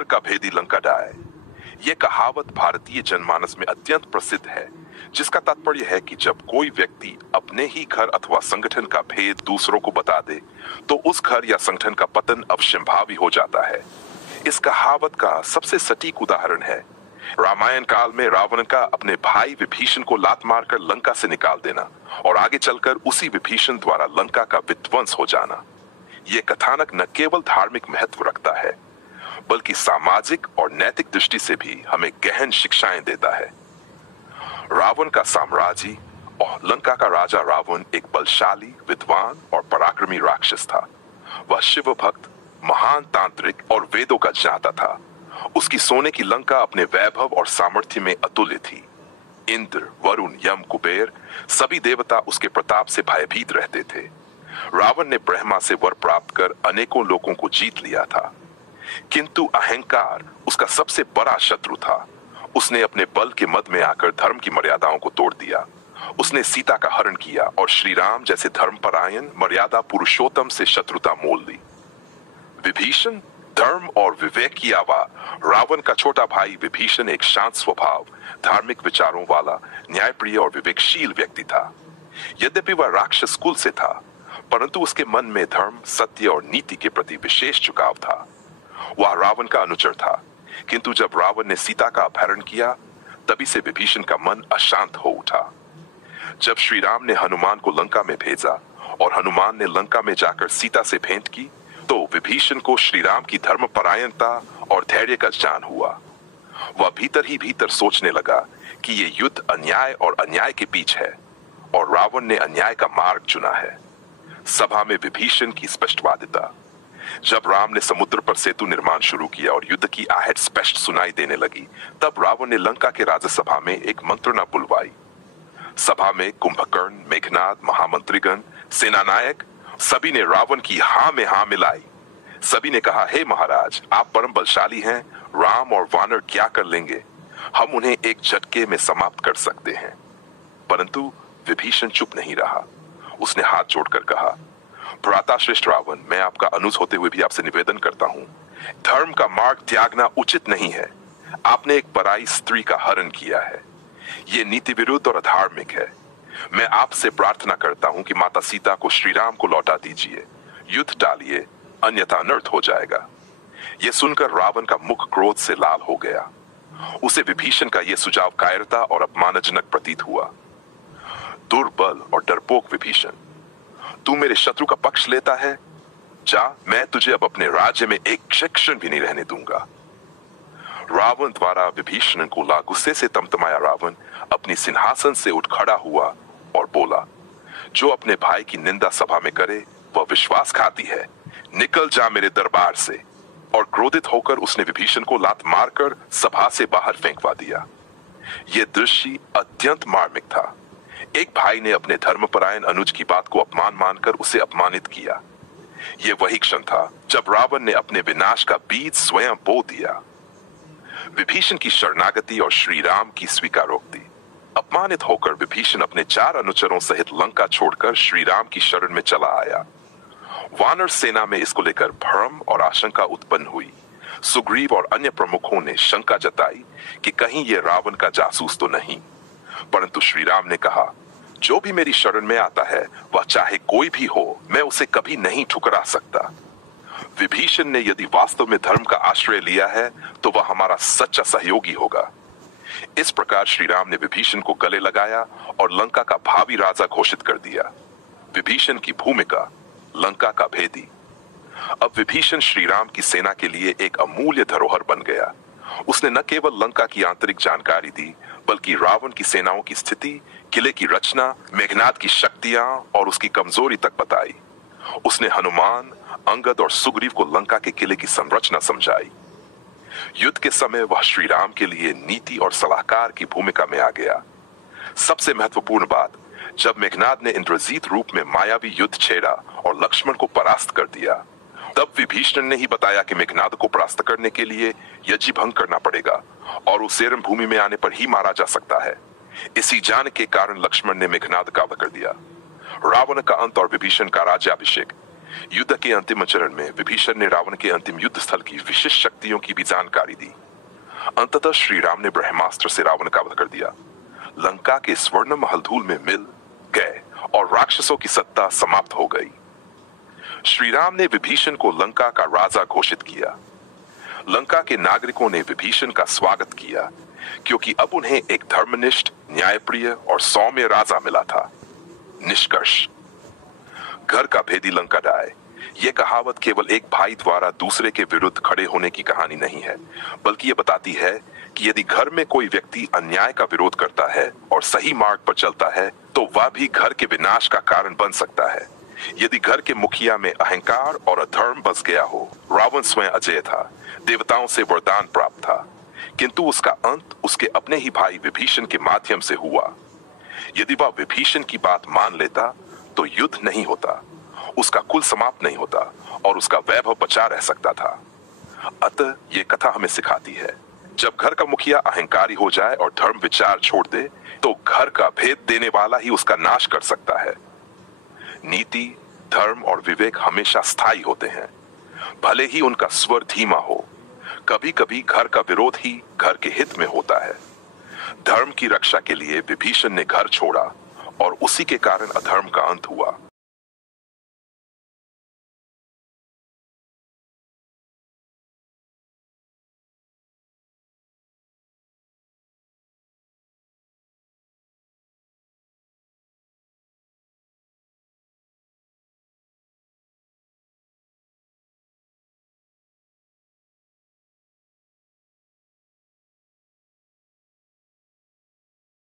घर का भेदी लंका ढाए। ये कहावत भारतीय जनमानस में अत्यंत प्रसिद्ध है, जिसका तात्पर्य है कि जब कोई व्यक्ति अपने ही घर अथवा संगठन का भेद दूसरों को बता दे, तो उस घर या संगठन का पतन अवश्यंभावी हो जाता है। इस कहावत का सबसे सटीक उदाहरण है रामायण काल में रावण का अपने भाई विभीषण को लात मारकर लंका से निकाल देना और आगे चलकर उसी विभीषण द्वारा लंका का विध्वंस हो जाना। ये कथानक न केवल धार्मिक महत्व रखता है, बल्कि सामाजिक और नैतिक दृष्टि से भी हमें गहन शिक्षाएं देता है। रावण का साम्राज्य और लंका का राजा रावण एक बलशाली, विद्वान और पराक्रमी राक्षस था। वह शिव भक्त, महान तांत्रिक और वेदों का ज्ञाता था। उसकी सोने की लंका अपने वैभव और सामर्थ्य में अतुल्य थी। इंद्र, वरुण, यम, कुबेर सभी देवता उसके प्रताप से भयभीत रहते थे। रावण ने ब्रह्मा से वर प्राप्त कर अनेकों लोगों को जीत लिया था, किंतु अहंकार उसका सबसे बड़ा शत्रु था। उसने अपने बल के मद में आकर धर्म की मर्यादाओं को तोड़ दिया। उसने सीता का हरण किया और श्री राम जैसे धर्मपरायण, मर्यादा पुरुषोत्तम से शत्रुता मोल ली। विभीषण धर्म और विवेक की आवा। रावण का छोटा भाई विभीषण एक शांत स्वभाव, धार्मिक विचारों वाला, न्यायप्रिय और विवेकशील व्यक्ति था। यद्यपि वह राक्षस कुल से था, परंतु उसके मन में धर्म, सत्य और नीति के प्रति विशेष झुकाव था। वह रावण का अनुचर था, किंतु जब रावण ने सीता का अपहरण किया, तभी से विभीषण का मन अशांत हो उठा। जब श्री राम ने हनुमान को लंका में भेजा और हनुमान ने लंका में जाकर सीता से भेंट की, तो विभीषण को श्री राम की धर्मपरायणता और धैर्य का ज्ञान हुआ। वह भीतर ही भीतर सोचने लगा कि ये युद्ध अन्याय और अन्याय के बीच है और रावण ने अन्याय का मार्ग चुना है। सभा में विभीषण की स्पष्टवादिता। जब राम ने समुद्र पर सेतु निर्माण शुरू किया और युद्ध की आहट स्पष्ट सुनाई देने लगी, तब रावण ने लंका के राजसभा में एक मंत्रणा बुलवाई। सभा में कुंभकर्ण, मेघनाद, महामंत्रीगण, सेनानायक सभी ने रावण की हाँ में हाँ मिलाई। सभी ने कहा, हे महाराज, आप परम बलशाली हैं। राम और वानर क्या कर लेंगे? हम उन्हें एक झटके में समाप्त कर सकते हैं। परंतु विभीषण चुप नहीं रहा। उसने हाथ जोड़कर कहा, भ्राताश्रेष्ठ रावण, मैं आपका अनुज होते हुए भी आपसे निवेदन करता हूँ, धर्म का मार्ग त्यागना उचित नहीं है। आपने एक पराई स्त्री का हरण किया है। ये नीति विरुद्ध और अधार्मिक है। मैं आपसे प्रार्थना करता हूं कि माता सीता को श्री राम को लौटा दीजिए। युद्ध टालिए, अन्यथा अनर्थ हो जाएगा। यह सुनकर रावण का मुख क्रोध से लाल हो गया। उसे विभीषण का यह सुझाव कायरता और अपमानजनक प्रतीत हुआ। दुर्बल और डरपोक विभीषण, तू मेरे शत्रु का पक्ष लेता है? जा, मैं तुझे अब अपने राज्य में एक क्षण भी नहीं रहने दूंगा। रावण द्वारा विभीषण को ला गुस्से से तमतमाया रावण अपनी सिंहासन से उठ खड़ा हुआ और बोला, जो अपने भाई की निंदा सभा में करे वह विश्वासघाती है। निकल जा मेरे दरबार से। और क्रोधित होकर उसने विभीषण को लात मारकर सभा से बाहर फेंकवा दिया। यह दृश्य अत्यंत मार्मिक था। एक भाई ने अपने धर्मपरायण अनुज की बात को अपमान मानकर उसे अपमानित किया। यह वही क्षण था जब रावण ने अपने विनाश का बीज स्वयं बो दिया। विभीषण की शरणागति और श्री राम की स्वीकारोक्ति। अपमानित होकर विभीषण अपने 4 अनुचरों सहित लंका छोड़कर श्री राम की शरण में चला आया। वानर सेना में इसको लेकर भ्रम और आशंका उत्पन्न हुई। सुग्रीव और अन्य प्रमुखों ने शंका जताई कि कहीं ये रावण का जासूस तो नहीं। परंतु श्री राम ने कहा, जो भी मेरी शरण में आता है, वह चाहे कोई भी हो, मैं उसे कभी नहीं ठुकरा सकता। विभीषण ने यदि वास्तव में धर्म का आश्रय लिया है, तो वह हमारा सच्चा सहयोगी होगा। इस प्रकार श्री राम ने विभीषण को गले लगाया और लंका का भावी राजा घोषित कर दिया। विभीषण की भूमिका, लंका का भेदी। अब विभीषण श्री राम की सेना के लिए एक अमूल्य धरोहर बन गया। उसने न केवल लंका की आंतरिक जानकारी दी, बल्कि रावण की सेनाओं की स्थिति, किले की रचना, मेघनाद की शक्तियां और उसकी कमजोरी तक बताई। उसने हनुमान, अंगद और सुग्रीव को लंका के किले की संरचना समझाई। युद्ध के समय वह श्री राम के लिए नीति और सलाहकार की भूमिका में आ गया। सबसे महत्वपूर्ण बात, जब मेघनाद ने इंद्रजीत रूप में मायावी युद्ध छेड़ा और लक्ष्मण को परास्त कर दिया, तब विभीषण ने ही बताया कि मेघनाद को परास्त करने के लिए यज्ञ भंग करना पड़ेगा और उसे भूमि में आने पर ही मारा जा सकता है। इसी जान के कारण लक्ष्मण ने मेघनाद का वध कर दिया। रावण का अंत और विभीषण का राज्याभिषेक। युद्ध के अंतिम चरण में विभीषण ने रावण के अंतिम युद्ध स्थल की विशिष्ट शक्तियों की भी जानकारी दी। अंततः श्री राम ने ब्रह्मास्त्र से रावण का वध कर दिया। लंका के स्वर्ण महल धूल में मिल गए और राक्षसों की सत्ता समाप्त हो गई। श्री राम ने विभीषण को लंका का राजा घोषित किया। लंका के नागरिकों ने विभीषण का स्वागत किया क्योंकि अब उन्हें एक धर्मनिष्ठ, न्यायप्रिय और सौम्य राजा मिला था। निष्कर्ष, घर का भेदी लंका डाय, यह कहावत केवल एक भाई द्वारा दूसरे के विरुद्ध खड़े होने की कहानी नहीं है, बल्कि यह बताती है कि यदि घर में कोई व्यक्ति अन्याय का विरोध करता है और सही मार्ग पर चलता है तो वह भी घर के विनाश का कारण बन सकता है। यदि घर के मुखिया में अहंकार और अधर्म बस गया हो, रावण स्वयं अजय था, देवताओं से वरदान प्राप्त था, किंतु उसका अंत उसके अपने ही भाई विभीषण के माध्यम से हुआ। यदि वह विभीषण की बात मान लेता तो युद्ध नहीं होता, उसका कुल समाप्त नहीं होता और उसका वैभव बचा रह सकता था। अतः ये कथा हमें सिखाती है, जब घर का मुखिया अहंकारी हो जाए और धर्म विचार छोड़ दे तो घर का भेद देने वाला ही उसका नाश कर सकता है। नीति, धर्म और विवेक हमेशा स्थायी होते हैं, भले ही उनका स्वर धीमा हो। कभी कभी घर का विरोध ही घर के हित में होता है। धर्म की रक्षा के लिए विभीषण ने घर छोड़ा और उसी के कारण अधर्म का अंत हुआ।